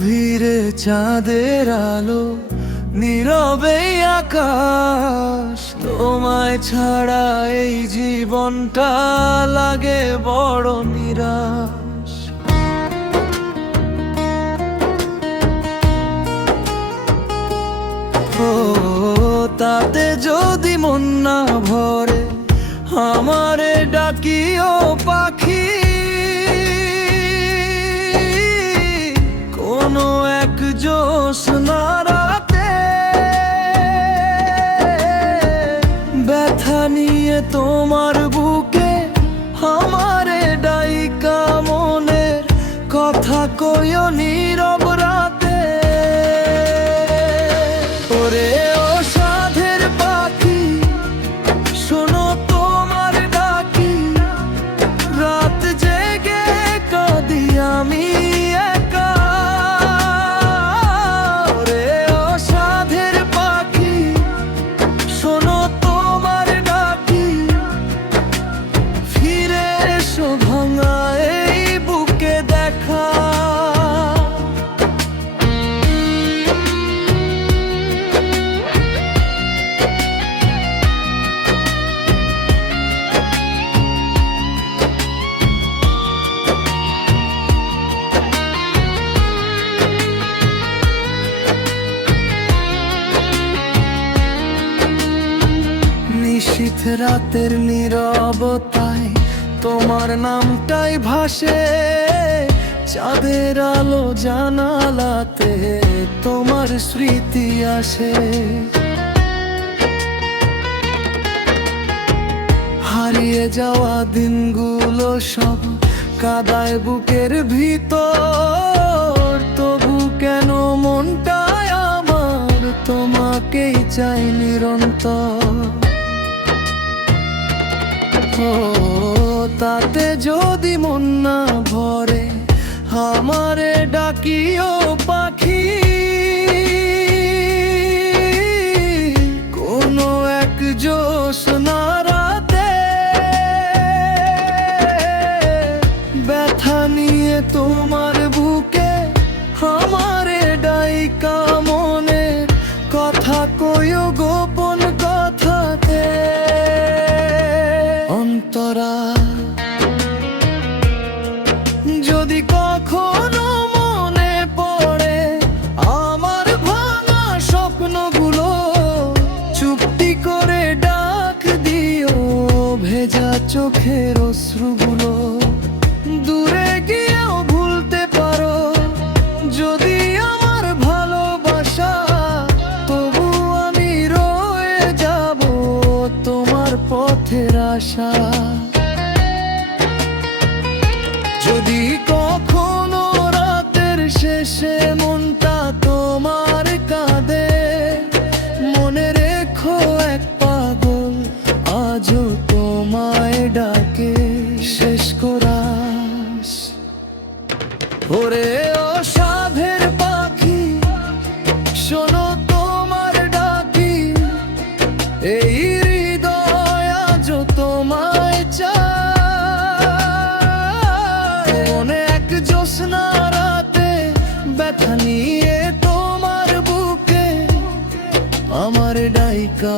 গভীরে চাঁদের আলো, নীরবে আকাশ, তোমায় ছাড়া এই জীবনটা লাগে বড় নিরাশ। ও তাতে যদি মন না ভরে, আমারে ডাকিও পাখি, কোনো এক জ্যোৎস্না রাতে ব্যথা নিয়ে তোমার বুকে আমারে ডাইকা মনের কথা কইও নীরব রাতে। ওরে ও সাধের পাখি, শোনো তোমার ডাকি, রাত জেগে কাঁদি আমি একা। ওরে ও সাধের পাখি, শোনো তোমার ডাকি, ফিরে এসো ভাঙা এই বুকে দেখা। নিশীথ রাতের নীরবতায় তোমার নামটাই ভাসে, চাঁদের আলো জানালাতে তোমার স্মৃতি আসে। হারিয়ে যাওয়া দিনগুলো সব কাদায় বুকের ভিতর, তবু কেন মনটায় আমার তোমাকেই চাই নিরন্তর। ও তাতে যদি মন না ভরে, আমারে ডাকিও পাখি, কোনো এক জ্যোৎস্না রাতে ব্যথা নিয়ে তোমার বুকে আমারে ডাইকা মনের কথা কইও গোপন কথাতে। অন্তরা যদি কখনো মনে পড়ে আমার ভাঙা স্বপ্নগুলো, চুপটি করে ডাক দিও ভেজা চোখের অশ্রুগুলো। দূরে গিয়েও ভুলতে পারো যদি আমার ভালোবাসা, তবু আমি রয়ে যাব তোমার পথের আশা। যদি কখনো রাতের শেষে মনটা তোমার কাঁদে, মনে রেখো এক পাগল আজও তোমায় ডাকে শেষ কোরাস। ওরে ও সাধের পাখি, শোনো তোমার ডাকি, এই হৃদয় আজও তোমায় চায়। মনে এক জ্যোৎস্না রাতে ব্যথা নিয়ে তোমার বুকে আমার ডাইকা